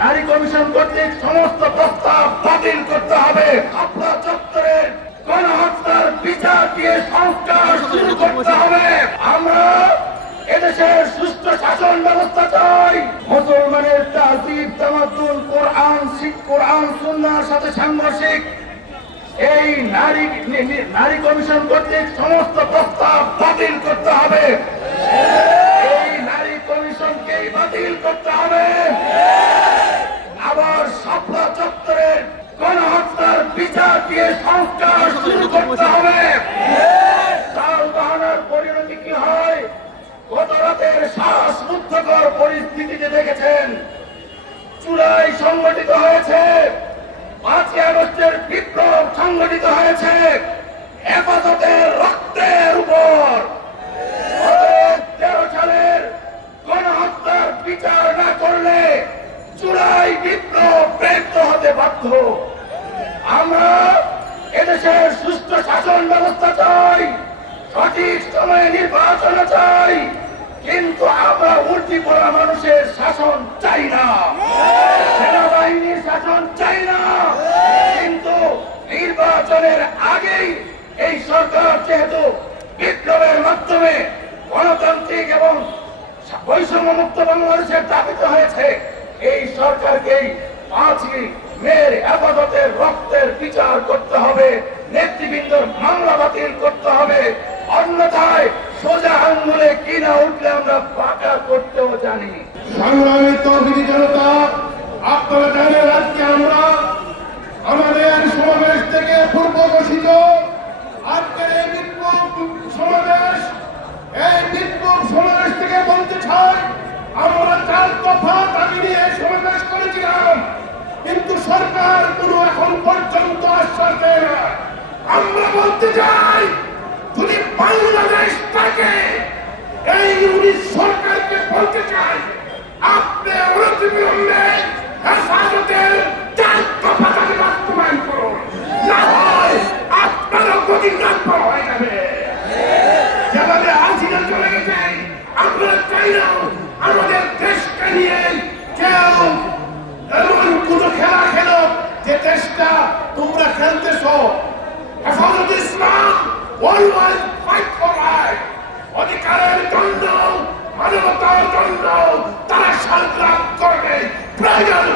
নারী কমিশন কর্তৃক সমস্ত প্রস্তাব বাতিল করতে হবে। শাপলা চত্বরের গণহত্যার বিচার দিয়ে সংস্কার শুরু করতে হবে। আমরা এদেশের সুষ্ঠু শাসন ব্যবস্থা চাই। মুসলমানের তাহজিব তামাদ্দুন কোরআন সুন্নাহর সাথে সাংঘর্ষিক এই নারী কমিশন কর্তৃক সমস্ত প্রস্তাব বাতিল করতে হবে। এই নারী কমিশনকেই বাতিল করতে হবে। আবার শাপলা চত্বরের গণহত্যার বিচার দিয়ে সংস্কার শুরু করতে হবে। তার বাহানার পরিণতি কি হয়? গত রাতের শ্বাসরুদ্ধকর পরিস্থিতিতে দেখেছেন। চুলাই সংগঠিত হয়েছে, 5ই আগস্টের বিপ্লব সংগঠিত হয়েছে হেফাজতের রক্তের উপর। 13 সালের গণহত্যার বিচার না করলে চুলাই বিপ্লব ব্যর্থ হতে বাধ্য। আমরা এদেশের সুষ্ঠু শাসন ব্যবস্থা চাই, সঠিক সময়ে নির্বাচন চাই, কিন্তু আমরা উর্দি পড়া মানুষের শাসন চাই না, সেনাবাহিনীর শাসন চাই না। কিন্তু নির্বাচনের আগেই এই সরকার যেহেতু বিপ্লবের মাধ্যমে গণতান্ত্রিক এবং বৈষম্যমুক্ত বাংলাদেশের দাবিত হয়েছে, এই সরকারকেই 5ই মেয়ের হেফাজতের রক্তের বিচার করতে হবে, নেতৃবৃন্দর মামলা বাতিল করতে হবে। অন্যথায় সোজা আঙ্গুলে কিনা উঠলে আমরা বাঁকা করতেও জানি। সংগ্রামী তৌহিদি জনতা, আপনারা জানেন আজকে আমরা আমাদের সমাবেশ থেকে পূর্ব ঘোষিত আজকের এই বিক্ষোভ সমাবেশ থেকে বলতে চাই, আমরা 4 দফা দাবি নিয়ে সমাবেশ করেছিলাম, কিন্তু সরকার কোনো এখন পর্যন্ত আশ্বাস দেয় না। আমরা বলতে চাই, যদি বাংলাদেশ থাকে, এই 19 সরকারকে বলতে চাই, আপনি অনতিবিলম্বে হেফাজতের 4 দফা দাবি বাস্তবায়ন করুন, না হয় আপনারও গতিনাথ হয়ে যাবে। যেভাবে হাসিনা চলে গেছে, আমরা চাই না আমাদের দেশকে নিয়ে কেউ এমন কোন খেলা খেলো যে দেশটা তোমরা খেলতেছ। হেফাজত ইসলাম অলওয়েজ ফাইট ফর রাইট, অধিকারের জন্য, মানবতার জন্য তারা সংগ্রাম করবে। প্রয়োজন